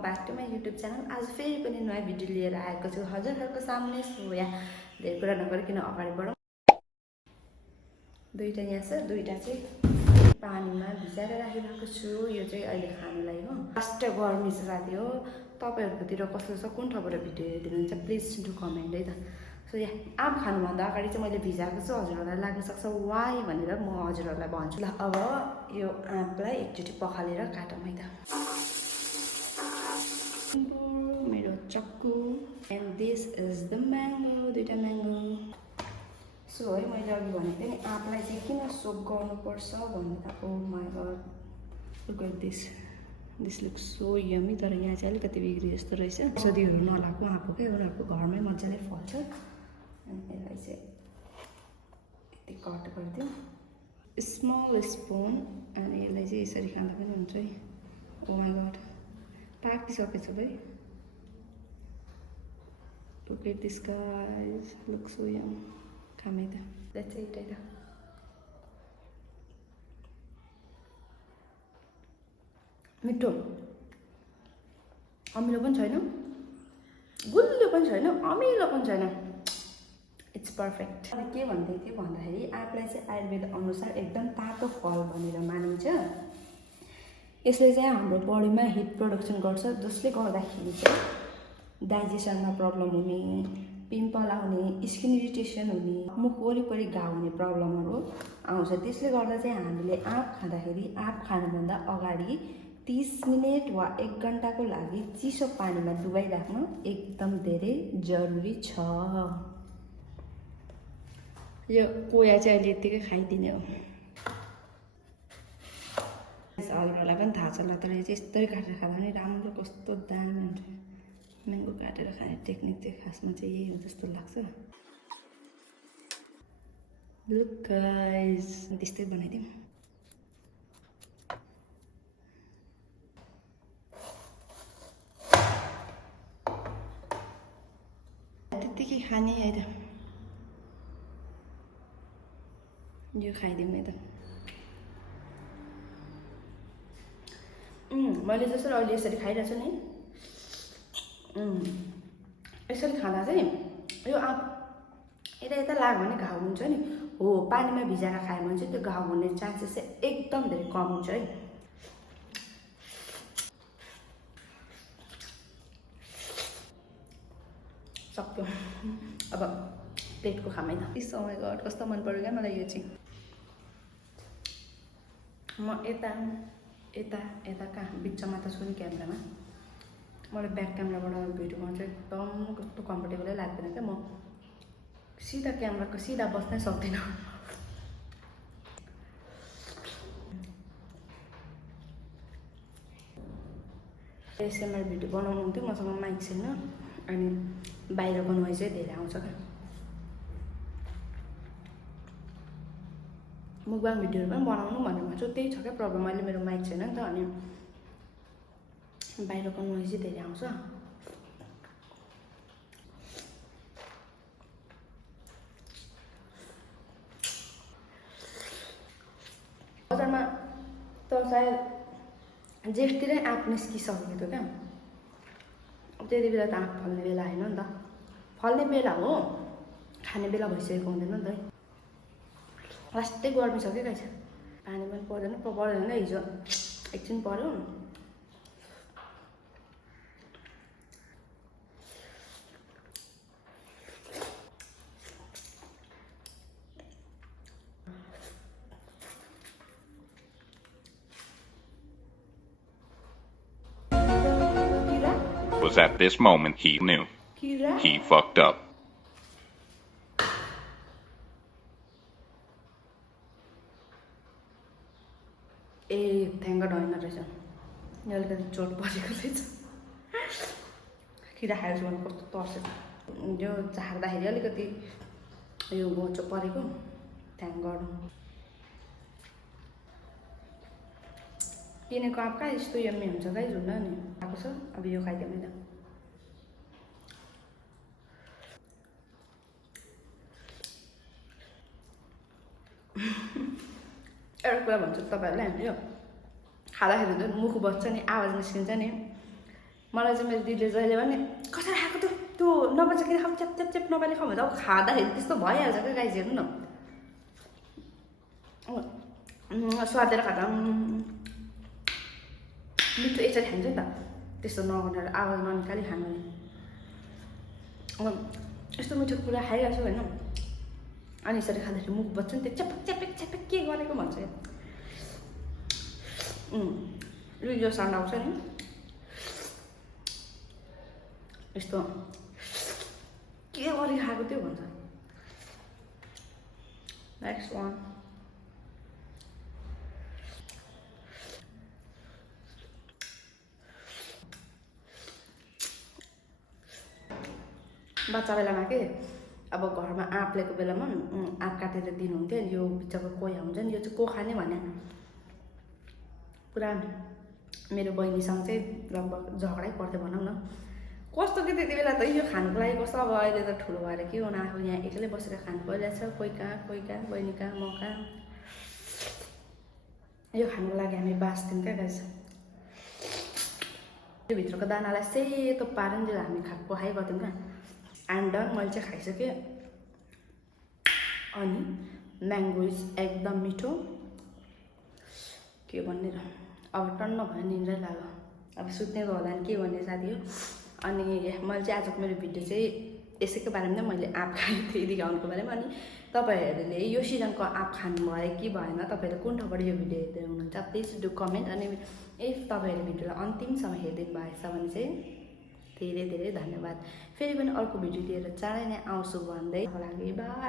Welcome back to my YouTube channel. आज फेरि पनि नयाँ भिडियो लिएर आएको छु हजुरहरूको सामने। सो यहाँ धेरै कुरा नगरिकन अगाडि बढौँ। दुईवटा यहाँ छ, दुईवटा चाहिँ पानीमा भिजाएर राखिरहेको छु। यो चाहिँ अहिले खानुलाई हो। फर्स्ट गर्मी छ साथी हो। तपाईँहरूकोतिर कस्तो छ, कुन ठाउँबाट भिडियो हेरिदिनुहुन्छ प्लिज डु कमेन्ट है त। सो यहाँ आँप खानुभन्दा अगाडि चाहिँ मैले भिजाएको छु, हजुरहरूलाई लाग्न सक्छ वाइ भनेर म हजुरहरूलाई भन्छु। ल अब यो आँपलाई एकचोटि पखालेर काटौँ है त। मेरो चक्कु and this is the mango, दुईवटा म्याङ्गो। सो है मैले अघि भनेको नि आँपलाई चाहिँ किन सोक गर्नुपर्छ भन्दा oh my God look at this looks so yummy. तर यहाँ चाहिँ अलिकति बिग्री जस्तो रहेछ। औषधिहरू नलाएको आँप हो क्या, उनीहरूको घरमै मजाले फल्छ। अनि यसलाई चाहिँ यति कट गरिदिउँ स्मल स्पुन। अनि यसलाई चाहिँ यसरी खाँदा पनि हुन्छ है। ओ माई गॉड पाकिसकेछ भाइ। Look at this guys, looks so yum. खामै त द्याट्स इट है त। मिठो, अमिलो पनि छैन, गुलियो पनि छैन, अमिलो पनि छैन। It's perfect. अनि के भन्दै थियो भन्दाखेरि आँपलाई चाहिँ आयुर्वेद अनुसार एकदम तातो फल भनेर मानिन्छ। यसले चाहिँ हाम्रो बडीमा हिट प्रोडक्सन गर्छ, जसले गर्दाखेरि चाहिँ डाइजेसनमा प्रब्लम हुने, पिम्पल आउने, स्किन इरिटेसन हुने, मुख वरिपरि घाउ हुने प्रब्लमहरू आउँछ। त्यसले गर्दा चाहिँ हामीले आँप खाँदाखेरि आँप खानुभन्दा अगाडि 30 मिनट वा 1 घन्टाको लागि चिसो पानीमा डुबाइराख्नु एकदम धेरै जरुरी छ। यो कोया चाहिँ अहिले यत्तिकै खाइदिने हो। हजुरहरूलाई पनि थाहा छ ल, तर यो चाहिँ यस्तै काटेर खाँदा पनि राम्रो कस्तो दामी हुन्छ। म्याङ्गो काटेर खाने टेक्निक चाहिँ खासमा चाहिँ यही हो जस्तो लाग्छ। लुक गाइस त्यस्तै बनाइदिउँ। त्यत्तिकै खाने है त। यो खाइदिउँ है त। मैले जसरी अहिले यसरी खाइरहेको छु नि, यसरी खाँदा चाहिँ यो आँप यता यता लाग्यो भने घाउ हुन्छ नि हो। पानीमा भिजाएर खायो भने चाहिँ त्यो घाउ हुने चान्सेस चाहिँ एकदम धेरै कम हुन्छ है। सक्यो अब प्लेटको खामै न। इस ओ माई गॉड कस्तो मन पर्यो क्या मलाई यो चाहिँ। म यता यता यता कहाँ बिचमा त छु नि क्यामेरामा। मलाई ब्याक क्यामेराबाट भिडियो गर्नु चाहिँ एकदम कस्तो कम्फर्टेबलै लाग्दैन क्या। म सिधा क्यामेराको सिधा बस्नै सक्दिनँ। एसएमआर भिडियो बनाउनु हुन्थ्यो, मसँग माइक छैन। अनि बाहिरको नोइज चाहिँ धेरै आउँछ क्या। मुकबाङ भिडियोहरू पनि बनाउनु भनेर भन्छु, त्यही छ क्या प्रब्लम। अहिले मेरो माइक छैन नि त, अनि बाहिरको नोइज चाहिँ धेरै आउँछ। बजारमा त सायद जेठतिरै आँप निस्किसकेको थियो क्या। अब त्यति बेला त आँप फल्ने बेला होइन नि त। फल्ने बेला हो, खाने बेला भइसकेको हुँदैन नि त है। लास्टै गर्मी छ क्या गाइस। पानी पनि पर्दैन हिजो एकछिन पर्यो। Was at this moment he knew he fucked up. ए थ्याङ्क गड होइन रहेछ, यो अलिकति चोट परेको रहेछ। किरा खाएको छु भने कस्तो तर्सेछ। यो झार्दाखेरि अलिकति यो गोचो परेको, थ्याङ्क गड। किनेको आँप कहाँ यस्तो यम्मी हुन्छ गाइस, हुन्न नि आएको छ। अब यो खाइदिउँ है त। एउटा कुरा भन्छु तपाईँहरूलाई, यो खाँदाखेरि चाहिँ मुख बस्छ नि, आवाज निस्किन्छ नि, मलाई चाहिँ मेरो दिदीले जहिले पनि कसरी खाएको त्यो नबचाकेर खाऊ च्याप च्याप च्याप नपाले खाऊ भन्दा अब खाँदाखेरि त्यस्तो भइहाल्छ क्या गाइज हेर्नु न स्वादेर खाँदा मिठो यसरी खान्छ नि त त्यस्तो नगर्नु आवाज ननिकाली खानु यस्तो मिठो कुरा खाइरहेको छु होइन अनि यसरी खाँदाखेरि मुख बज्छ नि त्यो च्यापक च्यापक च्यापक के गरेको भन्छ यो साउन्ड आउँछ नि यस्तो के गरी खाएको त्यो भन्छ नेक्स्ट वान बच्चा बेलामा के अब घरमा आँप ल्याएको बेलामा आँप काटेर दिनुहुन्थ्यो अनि यो बिचको कोया हुन्छ नि यो चाहिँ को खाने भने पुरा मेरो बहिनीसँग चाहिँ लगभग झगडै पर्थ्यो भनौँ न कस्तो कि त्यति बेला त यो खानुको लागि कस्तो अब अहिले त ठुलो भएर के हुन आफू यहाँ एक्लै बसेर खानु परिरहेको छ कोही कहाँ बहिनी कहाँ म कहाँ यो खानुको लागि हामी बाँच्थ्यौँ क्या गाइस त्यो भित्रको दानालाई सेतो पारेर हामी खाइ गर्थ्यौँ क्या एन्ड डन मैले चाहिँ खाइसकेँ अनि म्याङ्गो इज एकदम मिठो के भन्ने र अब टन्न भयो निन्द्रै लाग्यो अब सुत्ने त होला नि के भन्ने साथी हो अनि मैले चाहिँ आजको मेरो भिडियो चाहिँ यसैको बारेमा नै मैले आँप खाएँ त्यही देखाउनुको बारेमा अनि तपाईँहरूले यो सिजनको आँप खानुभयो कि भएन तपाईँहरूले कुन ठाउँबाट यो भिडियो हेर्दै हुनुहुन्छ प्लिज डु कमेन्ट अनि इफ तपाईँहरूले भिडियोलाई अन्तिमसम्म हेरिदिनु भएछ भने चाहिँ धेरै धेरै धन्यवाद फेरि पनि अर्को भिडियो लिएर चाँडै नै आउँछु भन्दै लागि बाई।